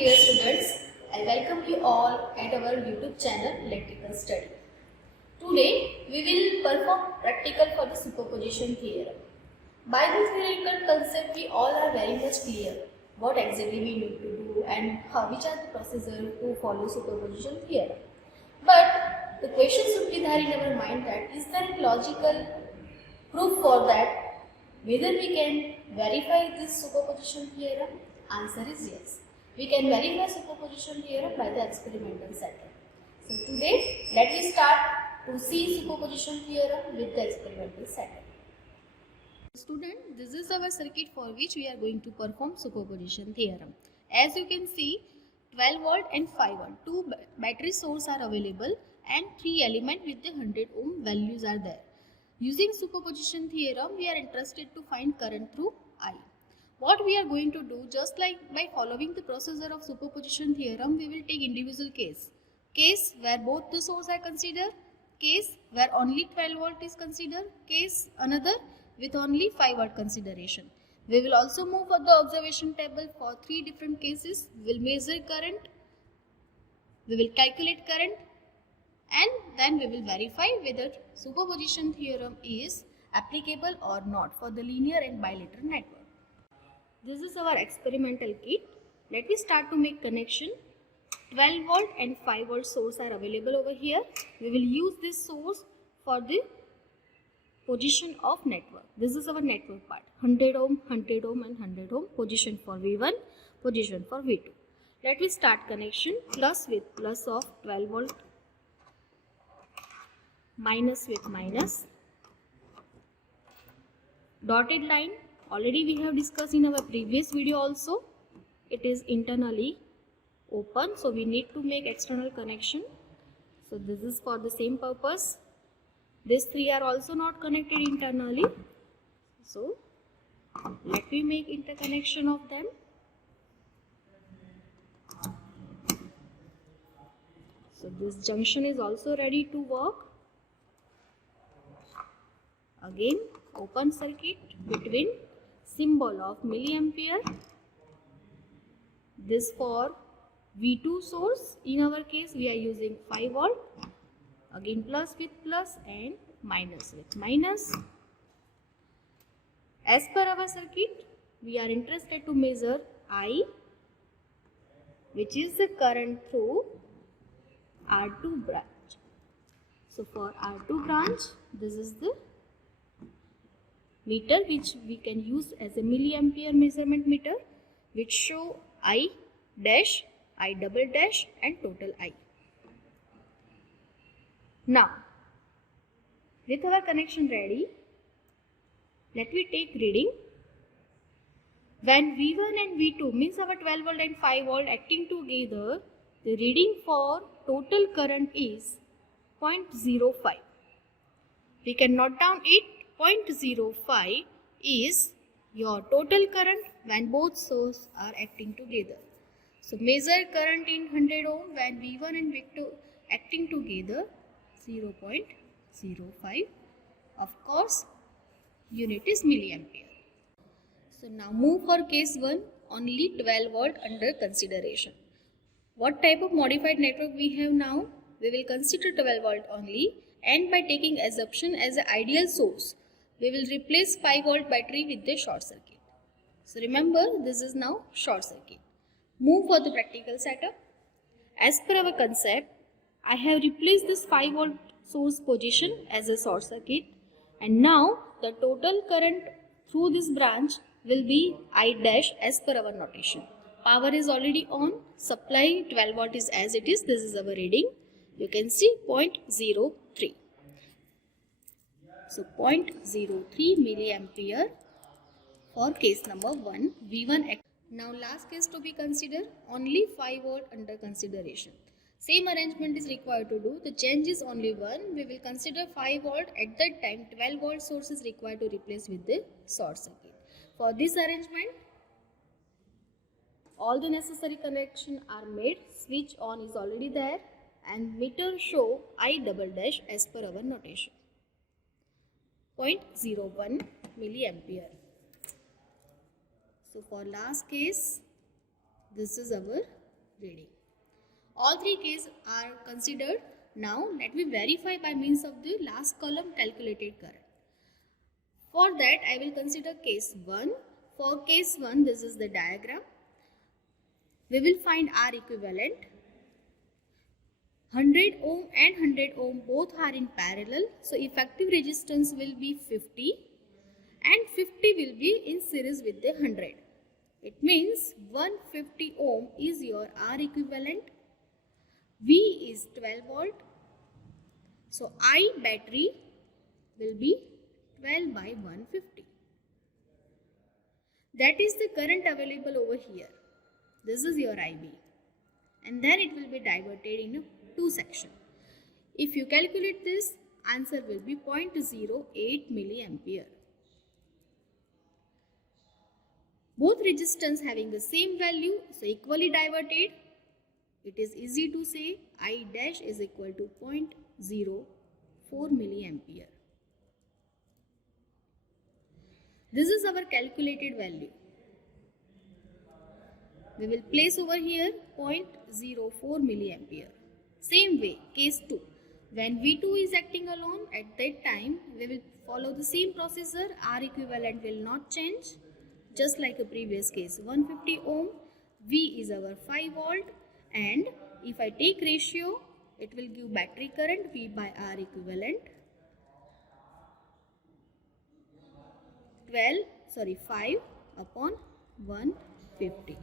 dear students, I welcome you all at our YouTube channel Electrical Study. Today we will perform practical for the superposition theorem. By this theoretical concept we all are very much clear what exactly we need to do and which are the procedures to follow superposition theorem. But the question should be there in our mind that is there a logical proof for that whether we can verify this superposition theorem? Answer is yes. We can verify superposition theorem by the experimental setup. So today let me start to see superposition theorem with the experimental setup. Student, this is our circuit for which we are going to perform superposition theorem. As you can see, 12 volt and 5 volt, two battery sources are available and 3 elements with the 100 ohm values are there. Using superposition theorem, we are interested to find current through I. What we are going to do, just like by following the procedure of superposition theorem, we will take individual case. Case where both the sources are considered, case where only 12 volt is considered, case another with only 5 volt consideration. We will also move for the observation table for 3 different cases. We will measure current, we will calculate current, and then we will verify whether superposition theorem is applicable or not for the linear and bilateral network. This is our experimental kit. Let me start to make connection. 12 volt and 5 volt source are available over here. We will use this source for the position of network. This is our network part. 100 ohm, 100 ohm and 100 ohm. Position for V1, position for V2. Let me start connection. Plus with plus of 12 volt. Minus with minus. Dotted line. Already we have discussed in our previous video also. It is internally open. So we need to make external connection. So this is for the same purpose. These three are also not connected internally. So let me make interconnection of them. So this junction is also ready to work. Again open circuit between symbol of milliampere. This for V2 source. In our case we are using 5 volt. Again plus with plus and minus with minus. As per our circuit, we are interested to measure I, which is the current through R2 branch. So for R2 branch, this is the meter which we can use as a milliampere measurement meter, which show I dash, I double dash and total I. Now, with our connection ready, let me take reading. When V1 and V2 means our 12 volt and 5 volt acting together, the reading for total current is 0.05. We can note down it. 0.05 is your total current when both sources are acting together. So measure current in 100 ohm when V1 and V2 acting together. 0.05. Of course, unit is milliampere. So now move for case 1, only 12 volt under consideration. What type of modified network we have now? We will consider 12 volt only, and by taking assumption as an ideal source, we will replace 5 volt battery with the short circuit. So remember, this is now short circuit. Move for the practical setup. As per our concept, I have replaced this 5 volt source position as a short circuit, and now the total current through this branch will be I dash as per our notation. Power is already on, supply 12 volt is as it is. This is our reading. You can see 0.03. So 0.03 milliampere for case number 1, V1. Now last case to be considered, only 5 volt under consideration. Same arrangement is required to do. The change is only one. We will consider 5 volt. At that time 12 volt source is required to replace with the short circuit. For this arrangement, all the necessary connections are made. Switch on is already there and meter show I double dash as per our notation. 0.01 milliampere. So for last case, this is our reading. All three cases are considered. Now let me verify by means of the last column calculated current. For that I will consider case 1. For case 1, this is the diagram. We will find R equivalent. 100 ohm and 100 ohm both are in parallel. So effective resistance will be 50 and 50 will be in series with the 100. It means 150 ohm is your R equivalent. V is 12 volt. So I battery will be 12 by 150. That is the current available over here. This is your IB. And then it will be diverted in two sections. If you calculate this, answer will be 0.08 milliampere. Both resistance having the same value, so equally diverted. It is easy to say I dash is equal to 0.04 milliampere. This is our calculated value. We will place over here 0.04 milliampere. Same way, case 2. When V2 is acting alone, at that time we will follow the same procedure. R equivalent will not change. Just like a previous case, 150 ohm, V is our 5 volt, and if I take ratio, it will give battery current V by R equivalent 5 upon 150.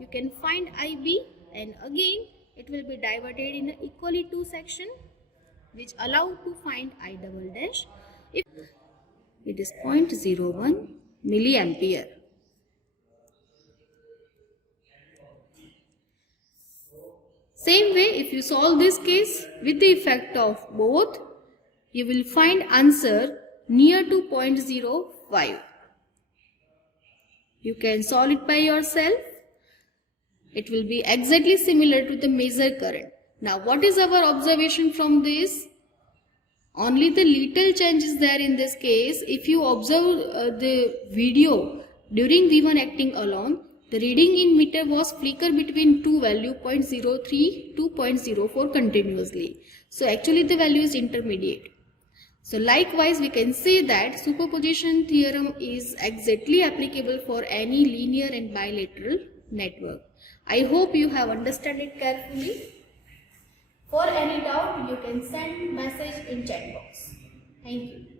You can find IB, and again it will be divided in equally two sections, which allow to find I double dash. If it is 0.01 milliampere. Same way, if you solve this case with the effect of both, you will find answer near to 0.05. You can solve it by yourself. It will be exactly similar to the measured current. Now what is our observation from this? Only the little change is there in this case. If you observe the video during V1 acting alone, the reading in meter was flicker between two value 0.03 to 0.04 continuously. So actually the value is intermediate. So likewise we can say that superposition theorem is exactly applicable for any linear and bilateral network. I hope you have understood it carefully. For any doubt, you can send message in chat box. Thank you.